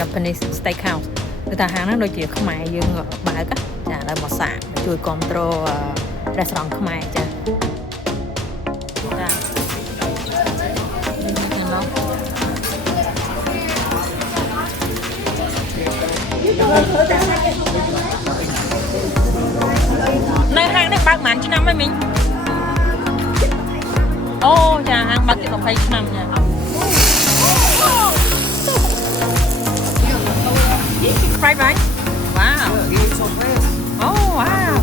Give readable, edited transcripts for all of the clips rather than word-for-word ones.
Japanese Steakhouse គឺថាហាងហ្នឹងដូចជាខ្មែរយើងបើកចាឥឡូវមកសាកជួយគ្រប់គ្រងរេស្តូរ៉ង់ខ្មែរចាចានៅហាងនេះបើកប្រហែលឆ្នាំហើយមីងអូចាហាងបើកជិត20ឆ្នាំចាFried rice? Wow. Oh, wow.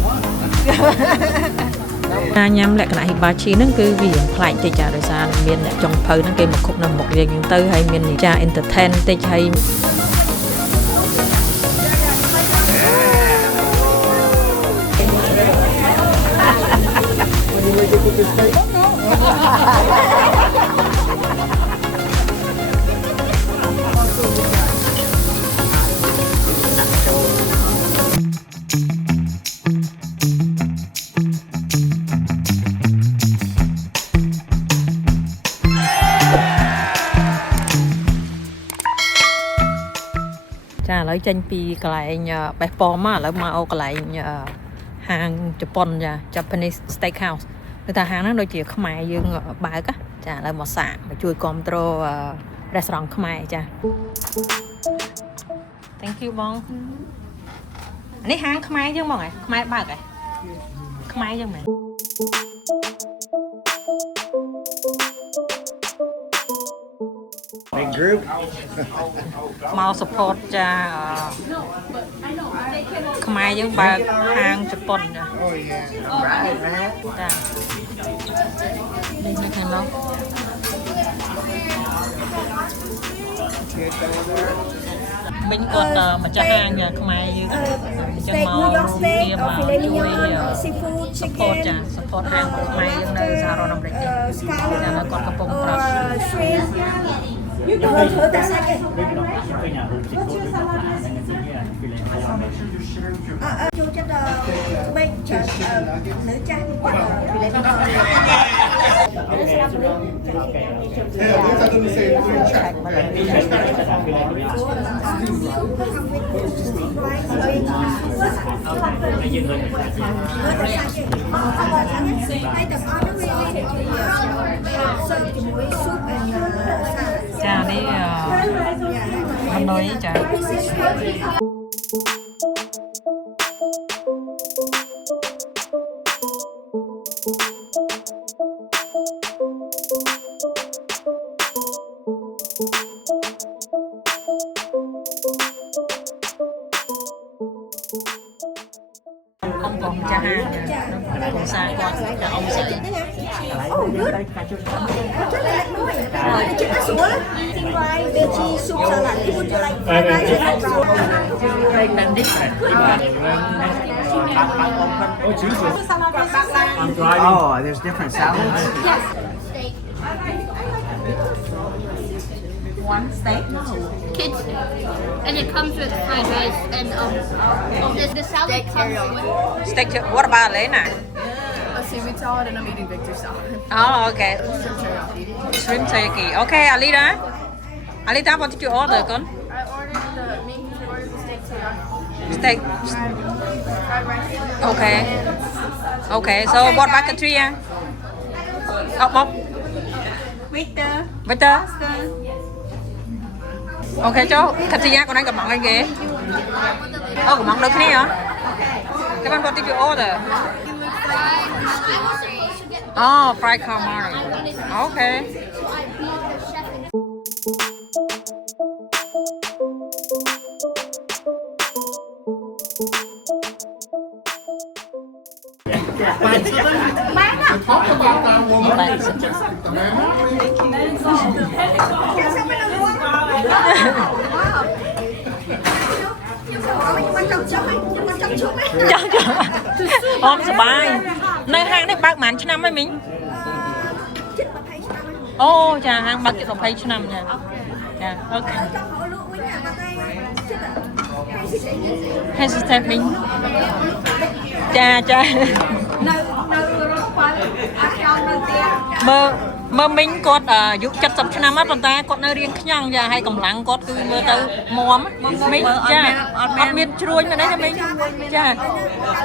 ការញ៉ាំលក្ខណៈ hibachi ហ្នឹងគឺវាប្លែកតិចចាដោយសារមានអ្នកចុងភៅហ្នឹងគេមកខុកនៅមុខយើងទៅហើយមានចា entertain តិចហើយចាឥឡូវចេញពីកន្លែងបេះប៉មមកឥឡូវមកកន្លែងហាងជប៉ុនចា Japanese Steakhouse គឺថាហាងហ្នឹងដូចជាខ្មែរយើងបើកចាឥឡូវមកសាកជួយគ្រប់គ្រងរេស្តូរ៉ង់ខ្មែរចា Thank you បងនេះហាងខ្មែរយើងហ្មងខ្មែរបើកខ្មែរយើងមែនgroup មក support ចាខ្មែរយើងបើកហាងជប៉ុនចា oh yeah right man ចានេះនៅខាងនោះមិញគាត់ម្ចាស់ហាងខ្មែរយើងចឹងមករួមមកជួយ support ចា support ហាងខ្មែរយើងនៅសហរដ្ឋអាមេរិកនេះចាគាត់កំពុងប្រាប់You go and put that second. Chú chắc là bên nữ chắc vì lấy Chà đi Hà Nội chà ông còn cha hàng ông xa con là ông sẽ Oh, good. Chicken soup, veggie soup salad. Would you like fried rice or brown? oh there's different salads Yes. one steak Kids, and it comes with fried rice and the salad comes with. steak what about Lena A seaweed salad and I'm eating Victor salad. oh okay Shrimp teriyaki. shrimp teriyaki okay Alita what did you order con I ordered the main course. I ordered the steak teriyaki. steak Fried rice. okay okay so what about Katria oh Bob Victor ok cháu Katria con ăn cầm mọng anh kìa oh cầm mọng được cái này hả cái bạn what did you order oh fried calamari okay ôm sờ bài nơi hang đấy bác màn năm mấy mình ô chà hang bác chụp hay năm nha dạ ok hesitate mình cha cha bơ mơ mình cột dục chặt sập năm mắt bàn tay cột nơi riêng nhang và hay cầm lăng cột cứ mơ tới mồm mình cha ăn miên chui mà đấy cho mình cha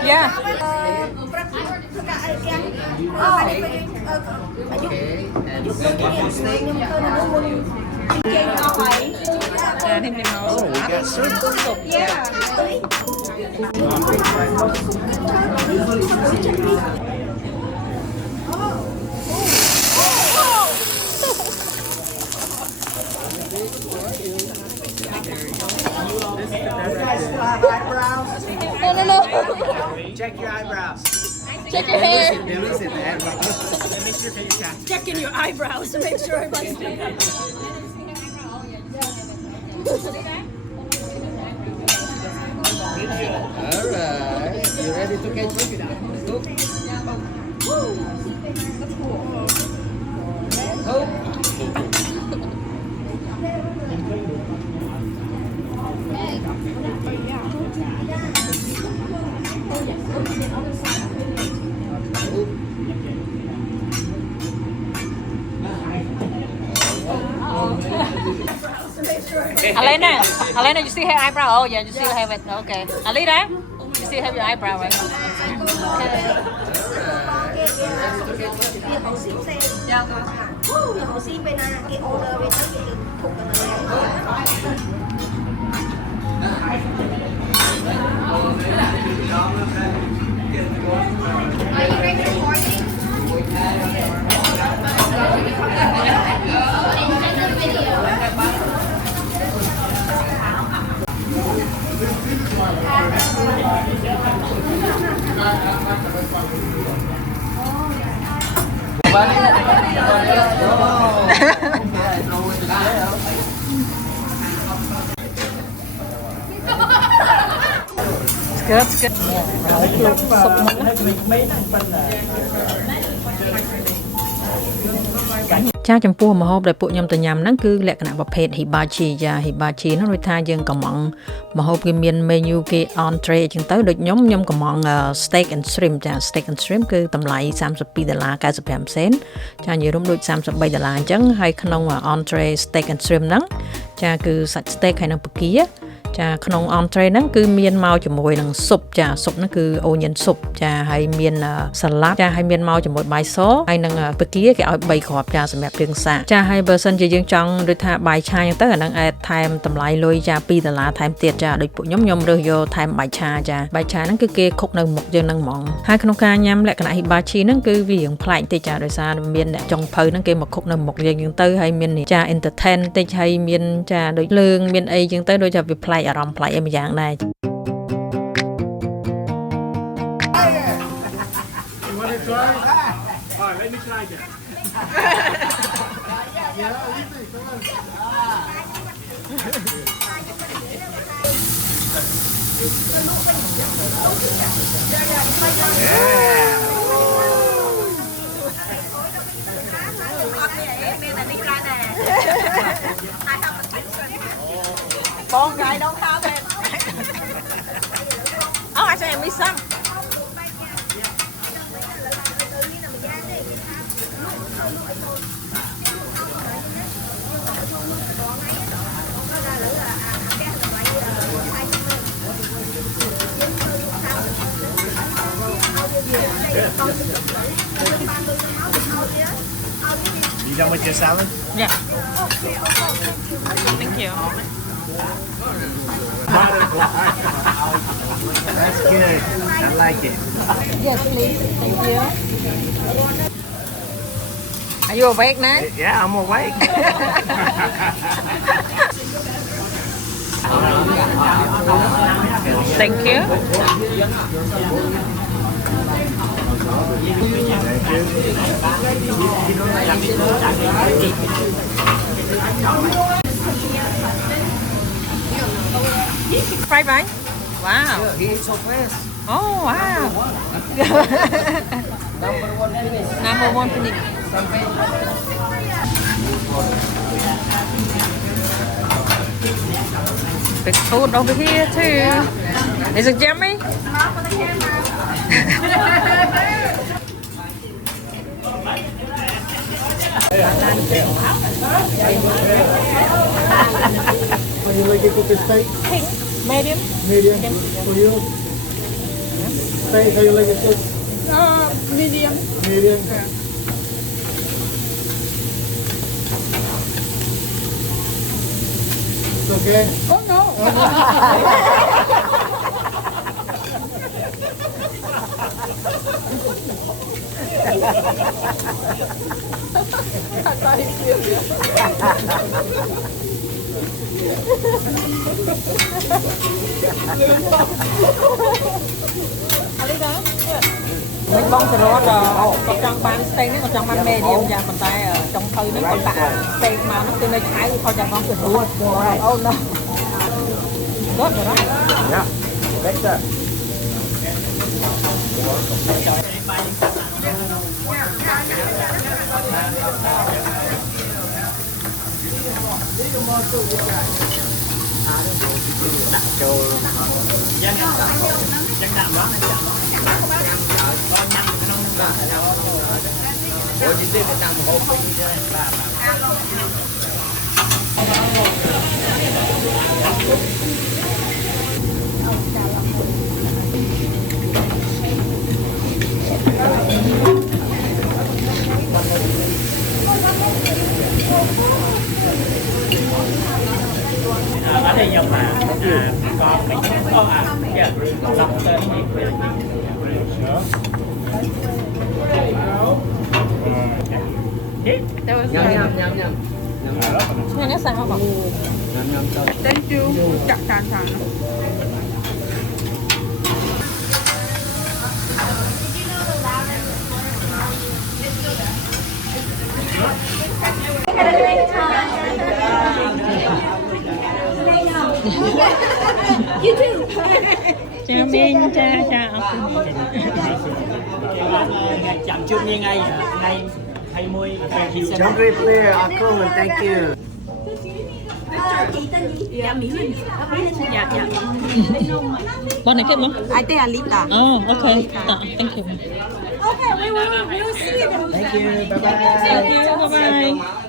yeah Oh, we got soup. no Check your eyebrows. check your hair Listen, make sure your cat. Checking your eyebrows to make sure everybody's All right. You ready to catch it? Alena, you still have eyebrow? Oh yeah, you still have it. Okay. Alina, you still have your eyebrow, right? Okay. Hậu xin xe. Dạ. Hậu xin bên này cái order bên đó cái thuộc Are you ready for recording? In the video. It's good. Chaចំពោះម្ហូបដែលពួកខ្ញុំទៅញ៉ាំហ្នឹងគឺលក្ខណៈប្រភេទ hibachi ចា hibachi ហ្នឹងដូចថាយើងកំងម្ហូបគេមាន menu គេ entree អញ្ចឹងទៅដូចខ្ញុំកំង steak and shrimp ចា steak and shrimp គឺតម្លៃ$32.95 សេនចានិយាយរួមដូច$33អញ្ចឹងហើយក្នុង entree steak and shrimp ហ្នឹងចាគឺសាច់ steak ហើយនឹងផ្គាចាក្នុង entree ហ្នឹងគឺមានមកជាមួយនឹងស៊ុបចាស៊ុបហ្នឹងគឺ onion soup ចាហើយមានសាឡាត់ចាហើយមានមកជាមួយបាយសហើយនឹងផ្គាគេឲ្យ3គ្រាប់ចាសម្រាប់គ្រឿងសាកចាហើយបើសិនជាយើងចង់ដូចថាបាយឆាអញ្ចឹងទៅអាហ្នឹងអាចថែមតម្លៃលុយចា$2ថែមទៀតចាដូចពួកខ្ញុំរើសយកថែមបាយឆាចាបាយឆាហ្នឹងគឺគេខុកនៅមុខយើងហ្នឹងហ្មងហើយក្នុងការញ៉ាំលក្ខណៈ hibachi ហ្នឹងគឺវារៀងប្លែកតិចចាដោយសារមានអ្នកចុងភៅហ្នឹងគេមកខុកនៅមុខយើងអញ្ចឹងទៅហើយមានចា entertain តិចហើយមានចាដូចលើងមានអីអញ្ចឹងទៅដូចថាវាប្លែកអារម្មណ៍ប្លែកអីមួយយ៉ាងដែរ You want to try? All right, let me try that. Yeah, easy. Come Bon guy don't have it. Oh, I say me some. You done with your salad? Yeah. Thank you. That's good. I like it. Yes, please. Thank you. Are you awake now? Yeah, I'm awake. Thank you. Fried rice? Wow. He ate so fast. Oh, wow. Number one finish. Big food over here too. Is it yummy? How you like it cooked steak? medium Medium. For you? Steak, how you like it cooked? Medium. Medium. It's okay? Oh no. mình bong từ đó là có trong bán steak nó có trong bán medium và còn tay ở trong thơi nó còn tạ steak mà nó từ nơi trái thôi chẳng bong từ đó oh no good rồi đó Yeah. Like that. Ở đây dòng mà con mình có lòng tên gì nghe nó sao không Thank you. Chặt sàn sàn. You too. cha Minh cha chậm chút như ngay 20 Jump right there, Akun, thank you. Chị tên gì? Dạ Mỹ Linh. Dạ dạ. bọn này kết không Ai tên là Lita. oh okay thank you Okay, we'll see you. Thank you, bye bye. thank you bye bye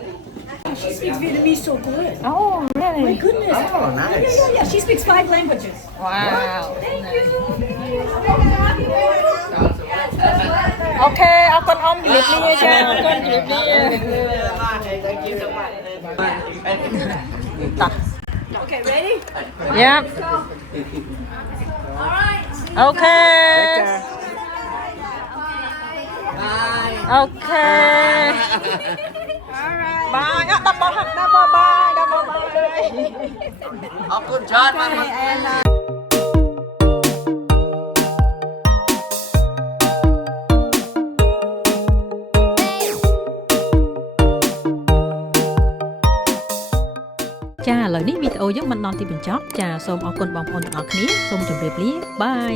She speaks Vietnamese so good. oh really Goodness. Oh, nice. Yeah, she speaks 5 languages. wow okay con ôm liệp lia cha con liệp lia Okay, ready? yep okay okay bye double bye Akun, John, mama. Cha ឥឡូវនេះវីដេអូយើងបានដល់ទីបញ្ចប់ចាសូមអរគុណបងប្អូនទាំងអស់គ្នាសូមជម្រាបលាបាយ